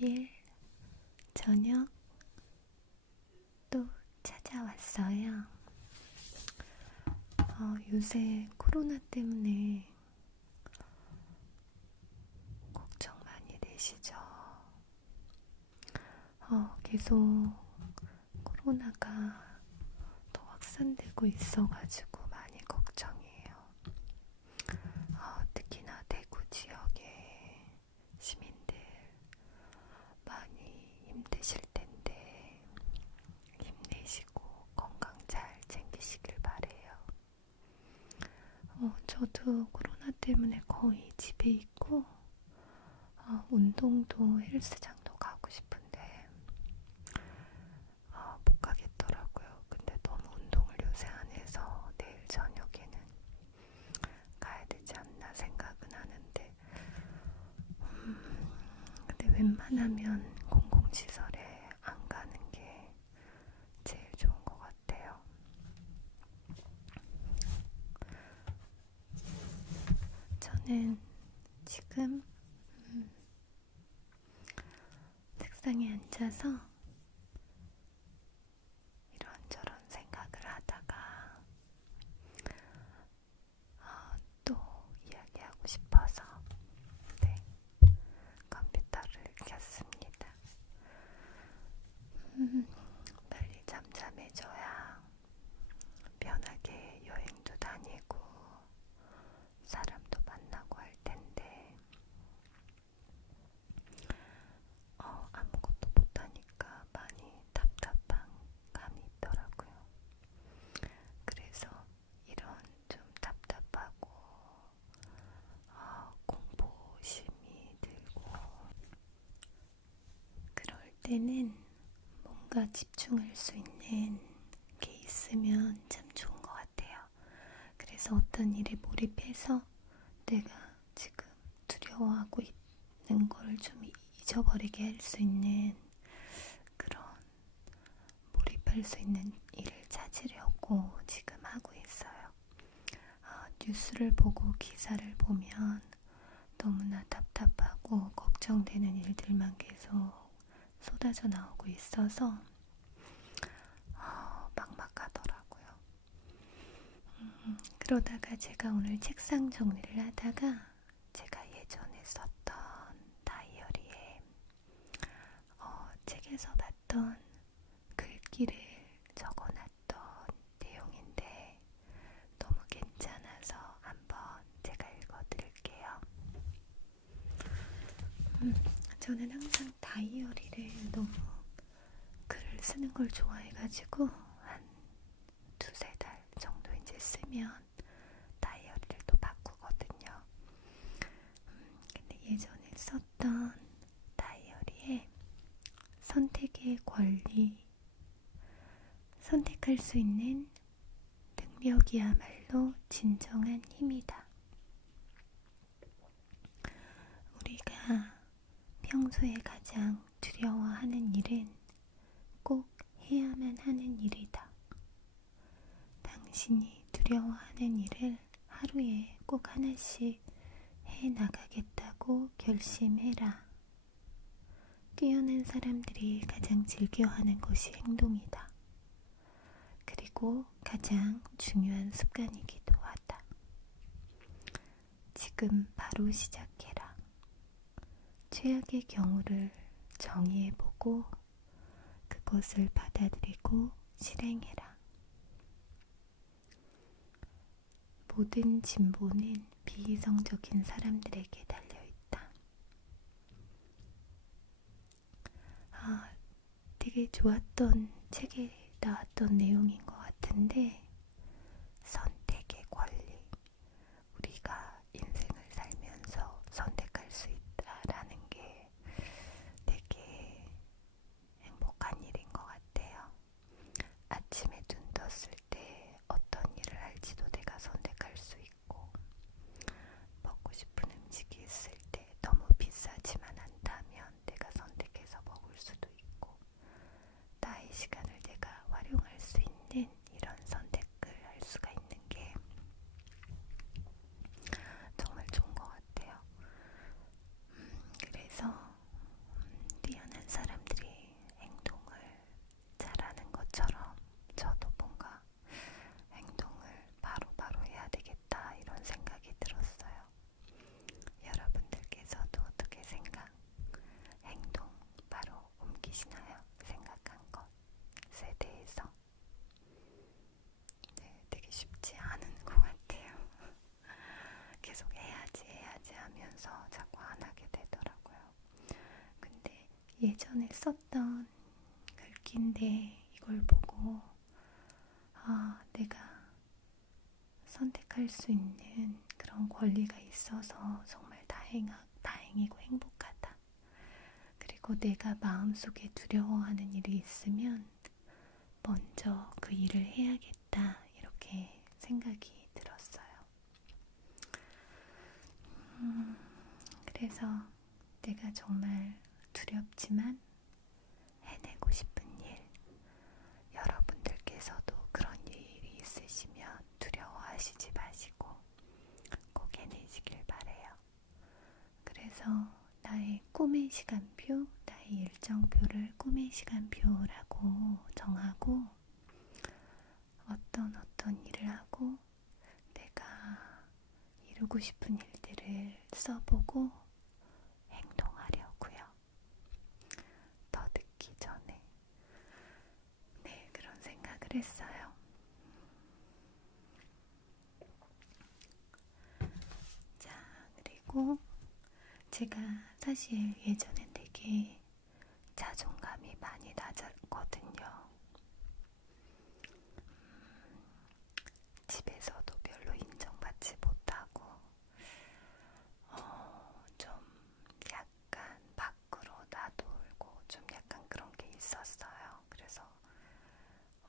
일요일 저녁 또 찾아왔어요. 어, 요새 코로나 때문에 걱정 많이 되시죠? 어, 계속 코로나가 더 확산되고 있어가지고 많이 걱정이에요. 어, 특히나 대구 지역의 시민들 많이 힘드실 텐데 힘내시고 건강 잘 챙기시길 바래요. 어, 저도 코로나 때문에 거의 집에 있고 어, 운동도 헬스장도 가고 싶은데 어, 못 가겠더라고요. 근데 너무 운동을 요새 안 해서 내일 저녁에는 가야 되지 않나 생각은 하는데 음, 근데 웬만하면 공공시설에 안 가는 게 제일 좋은 것 같아요. 저는 지금 음, 책상에 앉아서 이런저런 생각을 하다가 어, 또 이야기하고 싶어서 네, 컴퓨터를 켰습니다. 음, 빨리 잠잠해져야 편하게 여행도 다니고 사람도 만나고 할 텐데 어, 아무것도 못하니까 많이 답답한 감이 있더라고요. 그래서 이런 좀 답답하고 어, 공포심이 들고 그럴 때는 뭔가 집중할 수 있는 게 있으면 참 좋은 것 같아요. 그래서 어떤 일에 몰입해서 내가 지금 두려워하고 있는 걸 좀 잊어버리게 할 수 있는 그런 몰입할 수 있는 일을 찾으려고 지금 하고 있어요. 아, 뉴스를 보고 기사를 보면 너무나 답답하고 걱정되는 일들만 계속 쏟아져 나오고 있어서 어, 막막하더라고요. 음, 그러다가 제가 오늘 책상 정리를 하다가 예전에 썼던 다이어리에 어, 책에서 봤던 글귀를 적어놨던 내용인데 너무 괜찮아서 한번 제가 읽어드릴게요. 음, 저는 항상 다이어리를 너무 글을 쓰는 걸 좋아 해가지고 한 두세 달 정도 이제 쓰면 다이어리를 또 바꾸거든요. 음, 근데 예전에 썼던 다이어리에 선택의 권리, 선택할 수 있는 능력이야말로 진정한 힘이다. 우리가 평소에 가장 두려워하는 일은 꼭 해야만 하는 일이다. 당신이 두려워하는 일을 하루에 꼭 하나씩 해 나가겠다고 결심해라. 뛰어난 사람들이 가장 즐겨하는 것이 행동이다. 그리고 가장 중요한 습관이기도 하다. 지금 바로 시작해라. 최악의 경우를 정의해보고 그 것을 받아들이고 실행해라. 모든 진보는 비이성적인 사람들에게 달려있다. 아, 되게 좋았던 책에 나왔던 내용인 것 같은데, 선택의 권리. 우리가 인생을 살면서 선택할 수 있다라는 게 되게 행복한 일인 것 같아요. 아침에 눈 떴을 때 어떤 일을 할지도 내가 선택할 수 있고, 먹고 싶은 음식이 있을 때 너무 비싸지만 않다면 내가 선택해서 먹을 수도 있고, 나의 시간을 내가 활용할 수 있는 이런 선택 예전에 썼던 글귀인데 이걸 보고 아, 내가 선택할 수 있는 그런 권리가 있어서 정말 다행하, 다행이고 행복하다. 그리고 내가 마음속에 두려워하는 일이 있으면 먼저 그 일을 해야겠다. 이렇게 생각이 들었어요. 음, 그래서 내가 정말 두렵지만 해내고 싶은 일, 여러분들께서도 그런 일이 있으시면 두려워하시지 마시고 꼭 해내시길 바래요. 나의 꿈의 시간표, 나의 일정표를 꿈의 시간표라고 정하고 어떤 어떤 일을 하고 내가 이루고 싶은 일들을 써보고 행동하려고요. 더 늦기 전에. 네, 했어요. 자, 그리고 제가 사실 예전엔 되게 자존감이 많이 낮았거든요. 음, 집에서도 별로 인정받지 못하고, 어, 좀 약간 밖으로 나돌고 좀 약간 그런 게 있었어요. 그래서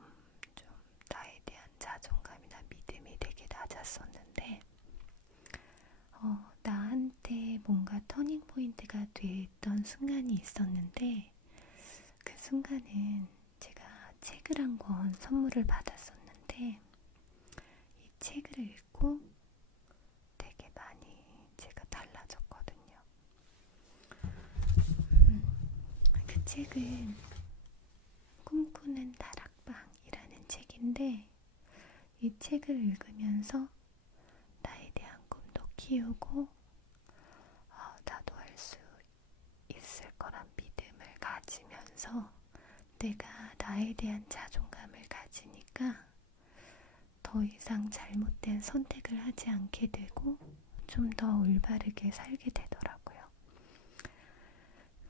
음, 좀 나에 대한 자존감이나 믿음이 낮았었는데, 어, 나한테 뭔가 터닝 포인트가 됐던 순간이 있었는데, 그 순간은 제가 책을 한권 선물을 받았었는데, 이 책을 읽고 되게 많이 제가 달라졌거든요. 음, 그 책은 꿈꾸는 다락방이라는 책인데, 이 책을 읽으면서 키우고, 어, 나도 할수 있을 거란 믿음을 가지면서 내가 나에 대한 자존감을 가지니까 더 이상 잘못된 선택을 하지 않게 되고 좀더 올바르게 살게 되더라고요.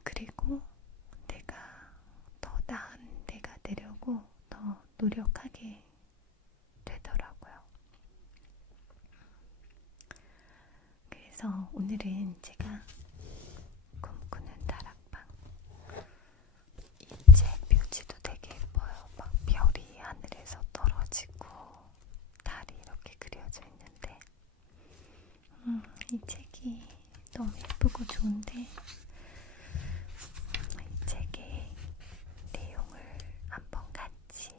그리고 내가 더 나은 내가 되려고 더 노력하게 되더라고요. 그래서 오늘은 제가 꿈꾸는 다락방 이책 묘지도 되게 예뻐요. 막 별이 하늘에서 떨어지고 달이 이렇게 그려져 있는데 음, 이 책이 너무 예쁘고 좋은데 이 책의 내용을 한번 같이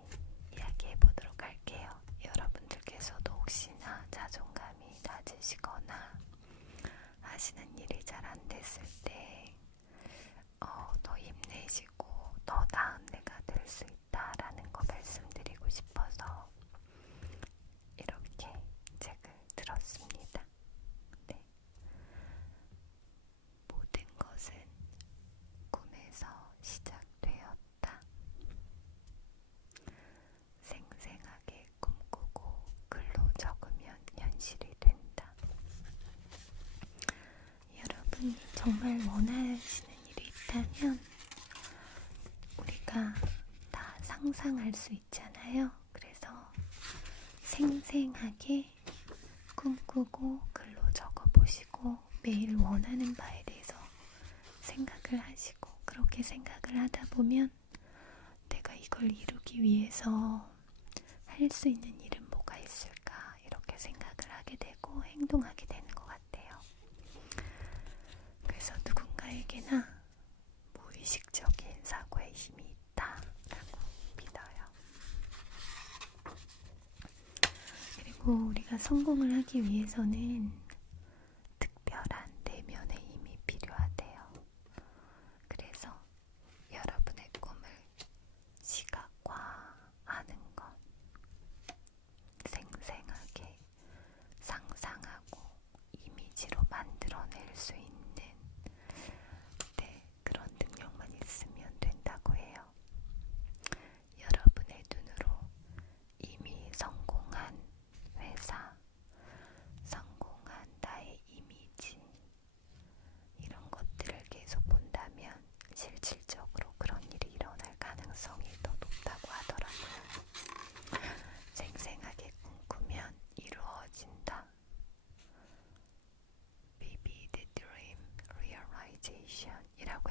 이야기해 보도록 할게요. 여러분들께서도 혹시나 자존감이 낮으시거나 하시는 일이 잘안 됐을 때, 어, 더 힘내시고 더 나은 내가 될 수 있다라는 거 말씀드리고 싶어서 이렇게 책을 들었습니다. 네. 모든 것은 꿈에서 시작되었다. 생생하게 꿈꾸고 글로 적으면 현실이 된다. 여러분이 정말 원하시는 일이 있다면 우리가 다 상상할 수 있잖아요. 그래서 생생하게 꿈꾸고 글로 적어보시고 매일 원하는 바에 대해서 생각을 하시고 그렇게 생각을 하다 보면 내가 이걸 이루기 위해서 할수 있는 일은 뭐가 있을까 이렇게 생각을 하게 되고 행동하게 되는 것 같아요. 그래서 누군가에게나 무의식적인 사고의 힘이 있다라고 믿어요. 그리고 우리가 성공을 하기 위해서는 특별한 내면의 힘이 필요하대요. 그래서 여러분의 꿈을 시각화하는 것, 생생하게 상상하고 이미지로 만들어낼 수 있는 네, 그런 능력만 있으면 된다고 해요. 여러분의 눈으로 이미 성공한 회사, 성공한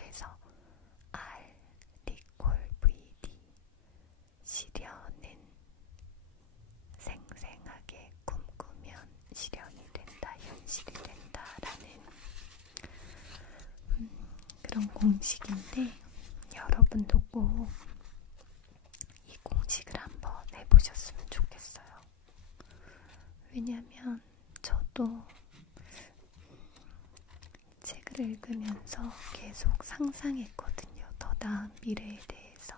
그래서 R 리콜 VD 시련은 생생하게 꿈꾸면 실현이 된다, 현실이 된다라는 음, 그런 공식인데 여러분도 꼭 이 공식을 한번 해보셨으면 좋겠어요. 왜냐면 저도 읽으면서 계속 상상했거든요. 더 나은 미래에 대해서.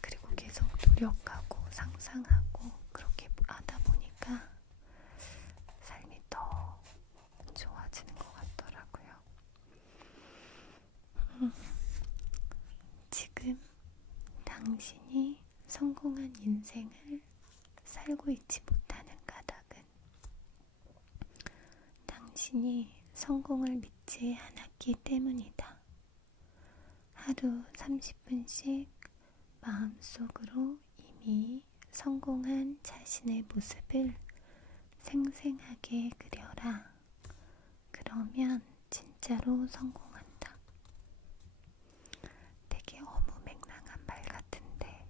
그리고 계속 노력하고 상상하고 그렇게 하다 보니까 삶이 더 좋아지는 것 같더라고요. 음, 지금 당신이 성공한 인생을 살고 있지 못하는 까닭은 당신이 성공을 믿지 않았기 때문이다. 하루 30분씩 마음속으로 이미 성공한 자신의 모습을 생생하게 그려라. 그러면 진짜로 성공한다. 되게 어무맹랑한 말 같은데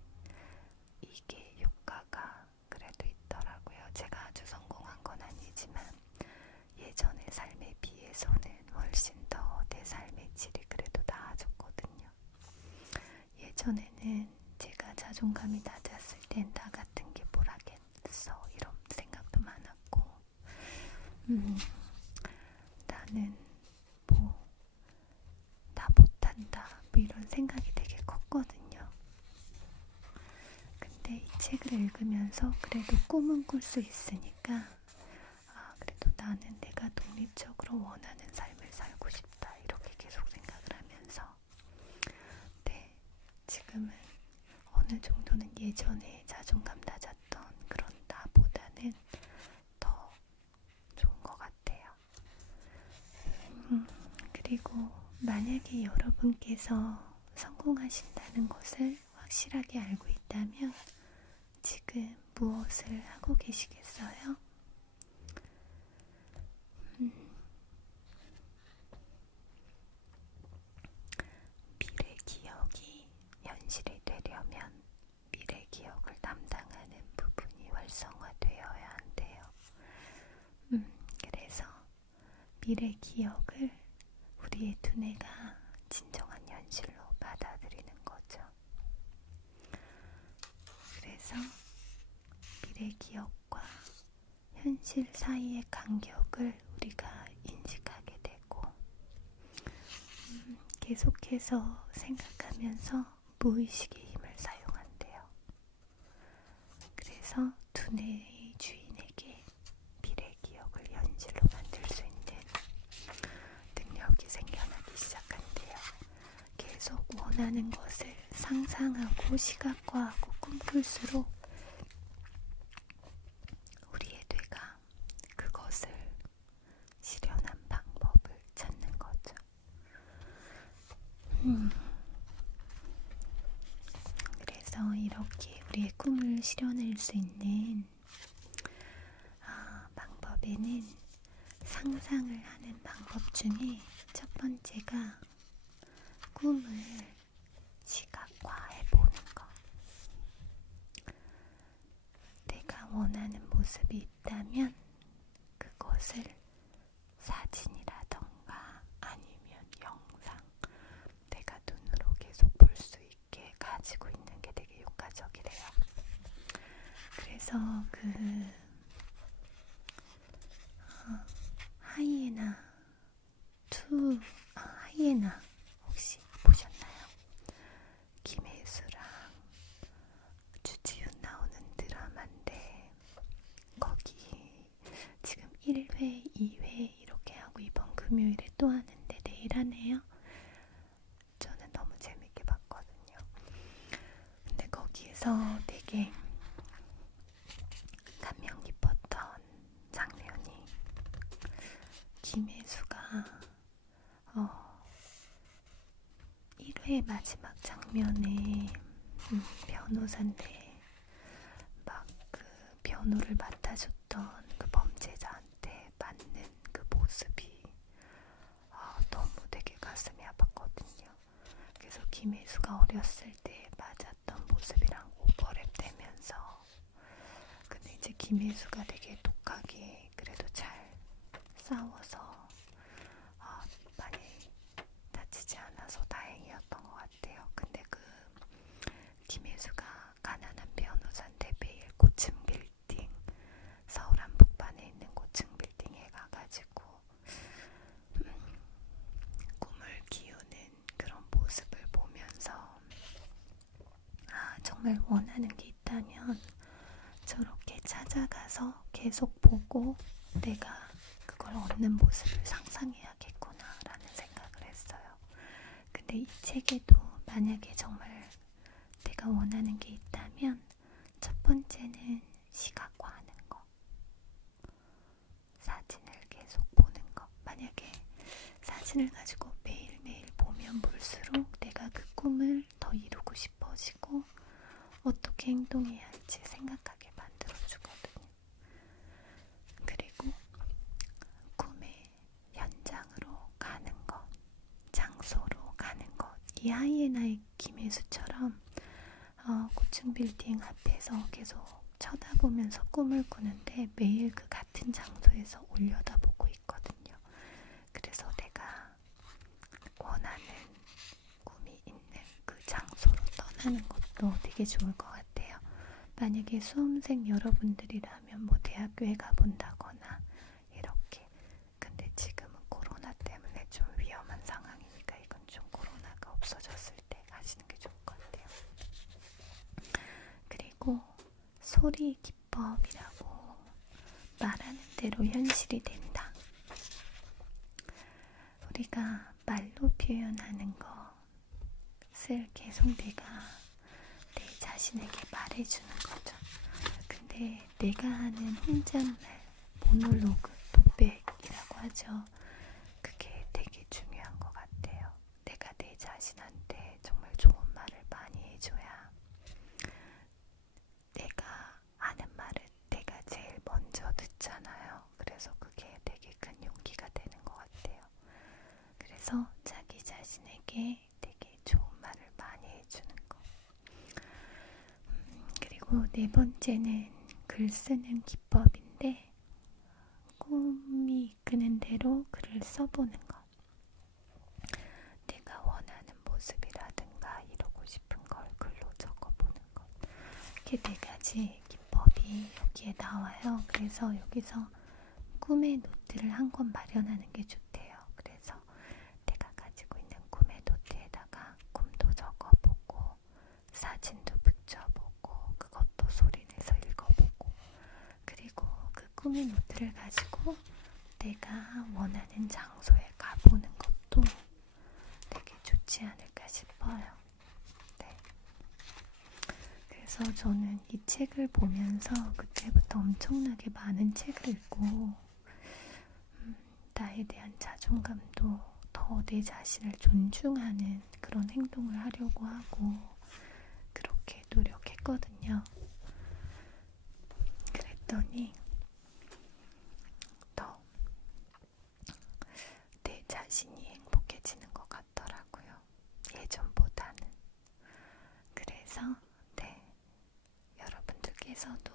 이게 효과가 그래도 있더라고요. 제가 아주 성공한 건 아니지만 예전의 삶에 비해서는 훨씬 더 내 삶의 질이 그래도 나아졌거든요. 예전에는 제가 자존감이 낮았을 땐나 같은 게뭘 하겠어 이런 생각도 많았고 음, 나는 뭐다 못한다 뭐 이런 생각이 되게 컸거든요. 근데 이 책을 읽으면서 그래도 꿈은 꿀 수 있으니까 아 그래도 나는 내가 독립적으로 원하는 삶을 살고 싶다 이렇게 계속 생각을 하면서 네 지금은 어느 정도는 예전에 자존감 낮았던 그런 나보다는 더 좋은 것 같아요. 음, 그리고 만약에 여러분께서 성공하신다는 것을 확실하게 알고 있다면 지금 무엇을 하고 계시겠어요? 음. 음, 미래 기억을 우리의 두뇌가 진정한 현실로 받아들이는 거죠. 그래서 미래 기억과 현실 사이의 간격을 우리가 인식하게 되고 음, 계속해서 생각하면서 무의식의 힘을 사용한대요. 그래서 두뇌의 주인에게 미래 기억을 현실로 만들 수 있는 능력이 생겨나기 시작한대요. 계속 원하는 것을 상상하고 시각화하고 꿈꿀수록 우리의 뇌가 그것을 실현한 방법을 찾는 거죠. 음. 그래서 이렇게 우리의 꿈을 실현할 수 있는 아, 방법에는 상상을 하는 방법 중에 첫 번째가 꿈을 시각화해 보는 것. 내가 원하는 모습이 있다면 그것을 사진이라던가 아니면 영상, 내가 눈으로 계속 볼 수 있게 가지고 있는 게 되게 효과적이래요. 그래서 그 어, 하이에나 투 아, 하이에나 혹시 보셨나요? 김혜수랑 주지훈 나오는 드라마인데 거기 지금 1회, 2회 이렇게 하고 이번 금요일에 또 하는데 내일 하네요. 저는 너무 재밌게 봤거든요. 근데 거기에서 되게 감명 깊었던 장면이 김혜수가 어 1회 마지막 장면에 음, 변호사인데 막그 변호를 맡아줬던 그 범죄자한테 맞는 그 모습이 아, 너무 되게 가슴이 아팠거든요. 김혜수가 어렸을 때 맞았던 모습이랑 오버랩 되면서 근데 이제 김혜수가 되게 그래도 잘 싸워서 어, 많이 다치지 않아서 다행이었던 것 같아요. 근데 그 김혜수가 가난한 변호사인데 매일 고층 빌딩 서울 한복판에 있는 고층 빌딩에 가가지고 음, 꿈을 키우는 그런 모습을 보면서 아 정말 원하는 게 있다면 저렇게 찾아가서 내가 그걸 얻는 모습을 상상해야겠구나 라는 생각을 했어요. 근데 이 책에도 만약에 정말 내가 원하는 게 있다면 첫 번째는 시각화하는 거. 사진을 계속 보는 거. 만약에 사진을 가지고 매일매일 보면 볼수록 내가 그 꿈을 더 이루고 싶어지고 어떻게 행동해야 할지 생각하게 만들어주거든요. 그리고 꿈의 현장으로 가는 것, 장소로 가는 것. 이 하이에나의 김혜수처럼 어, 고층 빌딩 앞에서 계속 쳐다보면서 꿈을 꾸는데 매일 그 같은 장소에서 올려다보고 있거든요. 그래서 내가 원하는 꿈이 있는 그 장소로 떠나는 것도 되게 좋을 것 같아요. 만약에 수험생 여러 분들이라면 뭐 대학교에 가본다거나 이렇게 근데 지금은 코로나 때문에 좀 위험한 상황이니까 이건 좀 코로나가 없어졌을 때 가시는 게 좋을 것 같아요. 그리고 소리 기법이라고 말하는 대로 현실이 된다. 우리가 말로 표현하는 것을 계속 내가 내 자신에게 말해주는 거 죠. 근데 내가 하는 혼잣말, 모놀로그, 독백이라고 하죠. 그게 되게 중요한 것 같아요. 내가 내 자신한테 정말 좋은 말을 많이 해줘야 내가 하는 말을 내가 제일 먼저 듣잖아요. 그래서 그게 되게 큰 용기가 되는 것 같아요. 그래서 자기 자신에게 되게 좋은 말을 많이 해주는 거. 음, 그리고 네 번째는 글 쓰는 기법인데, 꿈이 이끄는 대로 글을 써보는 거. 내가 원하는 모습이라든가 이루고 싶은 걸 글로 적어보는 것. 이렇게 네 가지 기법이 여기에 나와요. 그래서 여기서 꿈의 노트를 한 권 마련하는 게 좋대요. 그래서 내가 가지고 있는 꿈의 노트에다가 꿈도 적어보고 사진도 붙여보고 그것도 소리 내서 읽어보고 그리고 그 꿈의 노트를 가지고 내가 원하는 장소에 가보는 것도 되게 좋지 않을까 싶어요. 네. 그래서 저는 이 책을 보면서 그때부터 엄청나게 많은 책을 읽고 음, 나에 대한 자존감도 더내 자신을 존중하는 그런 행동을 하려고 하고 그렇게 노력했거든요. 그랬더니 더 내 자신이 행복해지는 것 같더라고요. 예전보다는. 그래서 네 여러분들께서도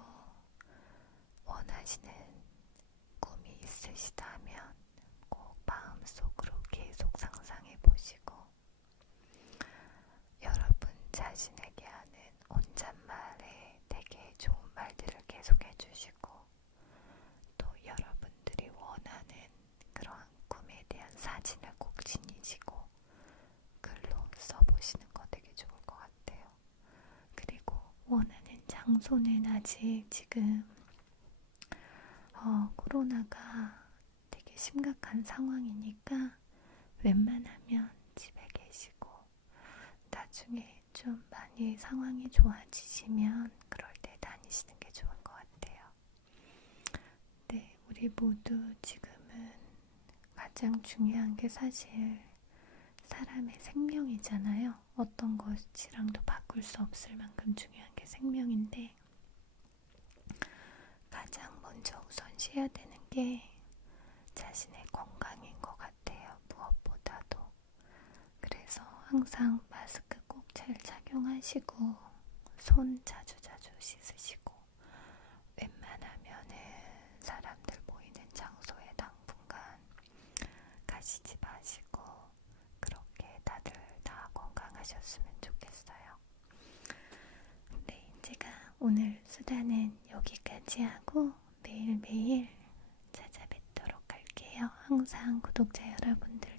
원하시는 꿈이 있으시다면 꼭 마음속으로 계속 상상해 보시고 여러분 자신에게 하는 혼잣말에 되게 좋은 말들을 계속 해주시고 또 여러분들이 원하는 그러한 꿈에 대한 사진을 꼭 지니시고 글로 써보시는 거 되게 좋을 것 같아요. 그리고 원하는 장소는 아직 지금 어, 코로나가 되게 심각한 상황이니까 웬만하면 집에 계시고 나중에 좀 많이 상황이 좋아지시면 그럴 때 다니시는 게 좋을 것 같아요. 네, 우리 모두 지금은 가장 중요한 게 사실 사람의 생명이잖아요. 어떤 것이랑도 바꿀 수 없을 만큼 중요한 게 생명인데 가장 먼저 우선시해야 되는 게 자신의 건강인 것 같아요. 무엇보다도. 그래서 항상 마스크 활용하시고 손 자주 자주 씻으시고 웬만하면은 사람들 모이는 장소에 당분간 가시지 마시고 그렇게 다들 다 건강하셨으면 좋겠어요. 네, 제가 오늘 수다는 여기까지 하고 매일매일 찾아뵙도록 할게요. 항상 구독자 여러분들